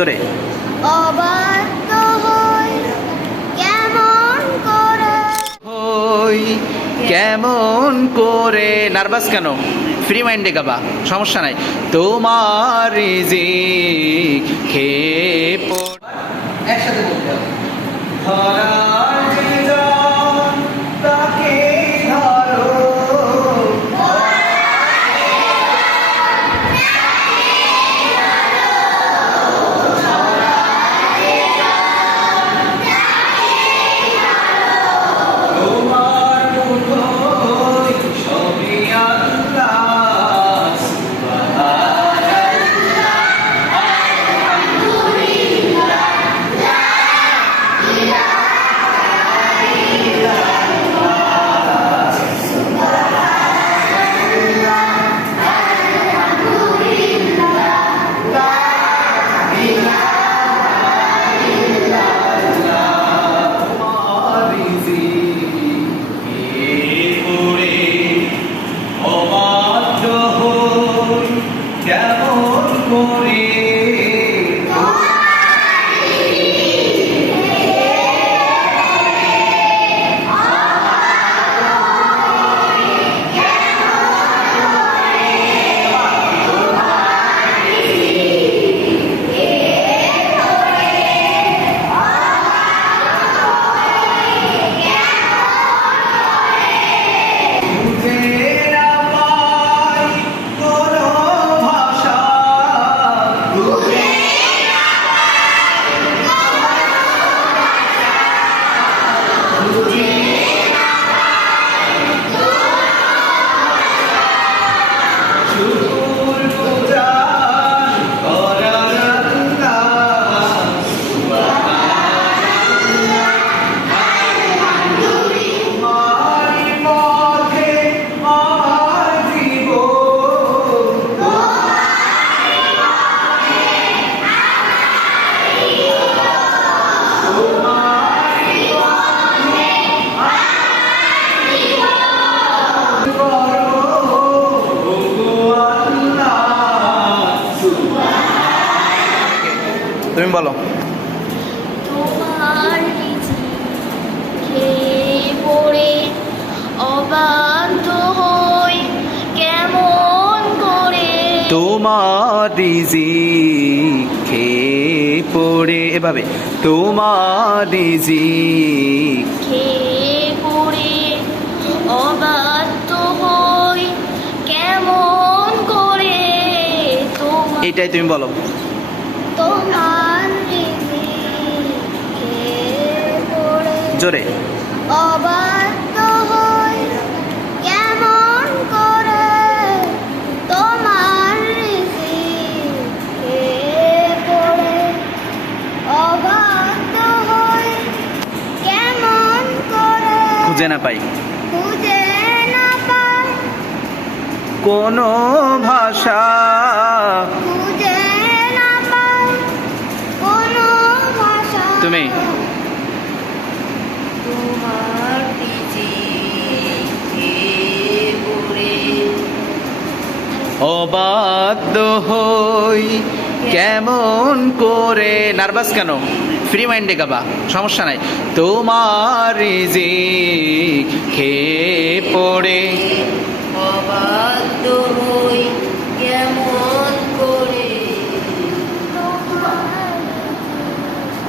জোরে। অবাধ্য হই কেমন করে, হই কেমন করে, নার্ভাস কেন? ফ্রি মাইন্ডে গাবা, সমস্যা নাই। তোমার রিজিক খেয়ে পড়ে, একসাথে বলতে হবে। ধরার জীবন তাকে ধরো, তোমার মুঠোয় সবই আল্লাহ, কেমন করে তুমি বলো। তোমার রিজিক খেয়ে পড়ে অবাধ্য হই কেমন করে, তোমার রিজিক খেয়ে পড়ে, এভাবে তোমার রিজিক খেয়ে পড়ে অবাধ্য হই কেমন করে, এইটাই তুমি বলো। তোমার রিজিক খেয়ে পড়ে জোরে। অবাধ্য হই কেমন করে, তোমার রিজিক খেয়ে পড়ে অবাধ্য হই কেমন করে, খুঁজে না পাই খুঁজে না পাই কোনো ভাষা, খুঁজে না পাই কোনো ভাষা, তুমি তোমার রিজিক খেয়ে পড়ে অবাধ্য হই কেমন করে, নার্ভাস কেন? ফ্রি মাইন্ডে গাবা, সমস্যা নাই। তোমার রিজিক খেয়ে পড়ে, অবাধ্য হই কেমন করে,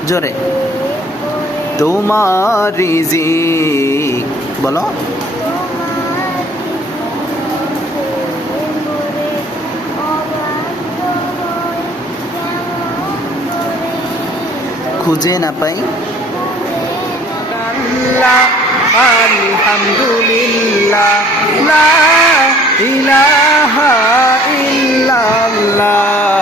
জোরে। তোমার রিজিক বলো। খুঁজে না পাই আলহামদুলিল্লাহ লা ইলাহা ইল্লাল্লাহ।